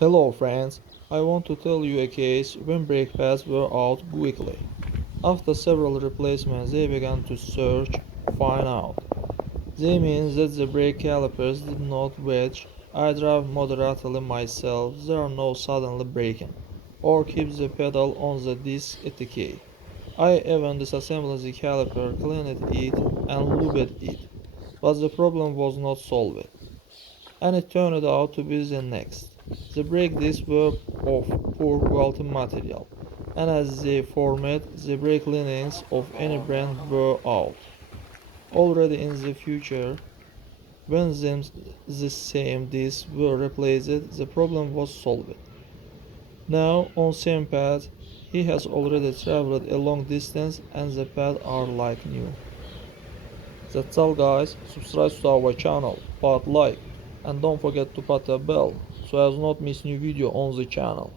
Hello friends, I want to tell you a case when brake pads were out quickly. After several replacements they began to search, find out. They means that the brake calipers did not wedge. I drive moderately myself, there are no suddenly braking, or keep the pedal on the disc at the key. I even disassembled the caliper, cleaned it and lubed it, but the problem was not solved and it turned out to be the next. The brake discs were of poor quality material, and as they formed, the brake linings of any brand were out. Already in the future, when the same discs were replaced, the problem was solved. Now, on same pad, he has already traveled a long distance and the pads are like new. That's all guys, subscribe to our channel, but like, and don't forget to put a bell so as not miss new video on the channel.